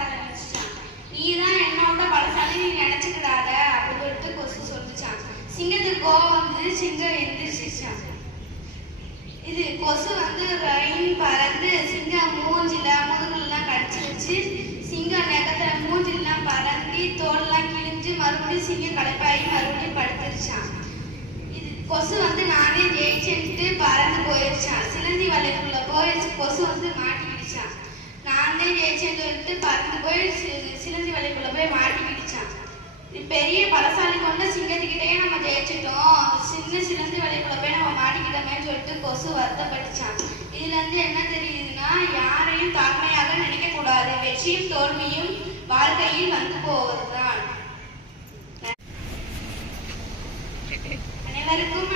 ஆரம்பிச்சிட்டான். நீதான் என்னோட பலசாலி, நீ நினைச்சுக்கிடாத அப்படின்னு சொல்லிட்டு கொசு சொல்லிச்சான். சிங்கத்துக்கு கோவம் வந்து சிங்கம் எந்திரிச்சிச்சான். இது கொசு வந்து ரயின் பறந்து சிங்கம் முதுகுலாம் கடிச்சு வச்சு சிங்கம் நெகத்துல மூஞ்சிலாம் பறந்து தோல்லாம் கிழிஞ்சு மறுபடியும் சிங்கம் களைப்பாயி மறுபடியும் படுத்துருச்சான். இது கொசு வந்து நானே ஜெயிச்சுட்டு பறந்து போயிடுச்சான். சிலந்தி வலைக்குள்ள போயிடுச்சு. கொசு வந்து மாட்டிக்கிடுச்சான். நானே ஜெயிச்சேன்னு சொல்லிட்டு பறந்து போய் சிலந்தி வலைக்குள்ள போய் மாட்டிக்கிடுச்சான். பெரிய பலசாலி கொண்ட சிங்கத்துக்கிட்டே நம்ம ஜெயிச்சிட்டோம், சின்ன சிலந்தி வலைக்குள்ள போய் நம்ம மாட்டிக்கிட்டோமேன்னு சொல்லிட்டு கொசு வருத்தப்பட்டுச்சான். இதுல இருந்து என்ன தெரியுதுன்னா, யாரையும் தாழ்மையாக நினைக்க கூடாது. வெற்றியும் தோல்வியும் வாழ்க்கையில் வந்து போவதுதான். அனைவருக்கும்